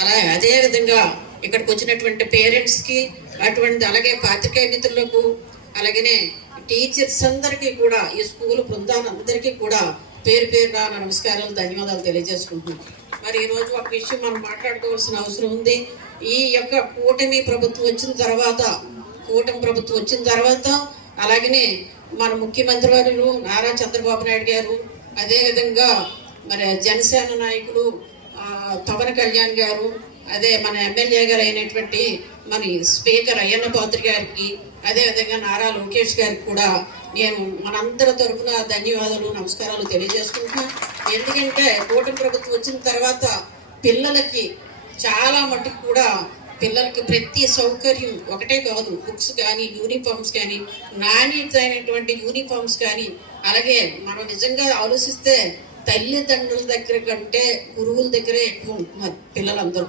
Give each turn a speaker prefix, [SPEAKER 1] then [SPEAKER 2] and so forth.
[SPEAKER 1] అలా అదే విధంగా ఇక్కడికి వచ్చినటువంటి పేరెంట్స్కి అటువంటి అలాగే పాత్రికేయ మిత్రులకు అలాగనే టీచర్స్ అందరికీ కూడా ఈ స్కూల్ బృందాలందరికీ కూడా పేరు పేరు నా నమస్కారాలు ధన్యవాదాలు తెలియజేసుకుంటున్నాను. మరి ఈరోజు ఒక విషయం మనం మాట్లాడుకోవాల్సిన అవసరం ఉంది. ఈ యొక్క కూటమి ప్రభుత్వం వచ్చిన తర్వాత కూటమి ప్రభుత్వం వచ్చిన తర్వాత అలాగనే మన ముఖ్యమంత్రి వారు నారా చంద్రబాబు నాయుడు గారు అదేవిధంగా మరి జనసేన నాయకులు పవన్ కళ్యాణ్ గారు అదే మన ఎమ్మెల్యే గారు అయినటువంటి మన స్పీకర్ అయ్యన్న పాత్రి గారికి అదేవిధంగా నారా లోకేష్ గారికి కూడా నేను మనందరి తరఫున ధన్యవాదాలు నమస్కారాలు తెలియజేసుకుంటున్నాను ఎందుకంటే కూటమి ప్రభుత్వం వచ్చిన తర్వాత పిల్లలకి చాలా మటుకు కూడా పిల్లలకి ప్రతి సౌకర్యం ఒకటే కాదు. బుక్స్ కానీ యూనిఫామ్స్ కానీ నాణ్యతైనటువంటి యూనిఫామ్స్ కానీ అలాగే మనం నిజంగా ఆలోచిస్తే తల్లిదండ్రుల దగ్గర కంటే గురువుల దగ్గరే ఎక్కువ ఉంటున్నారు పిల్లలందరూ.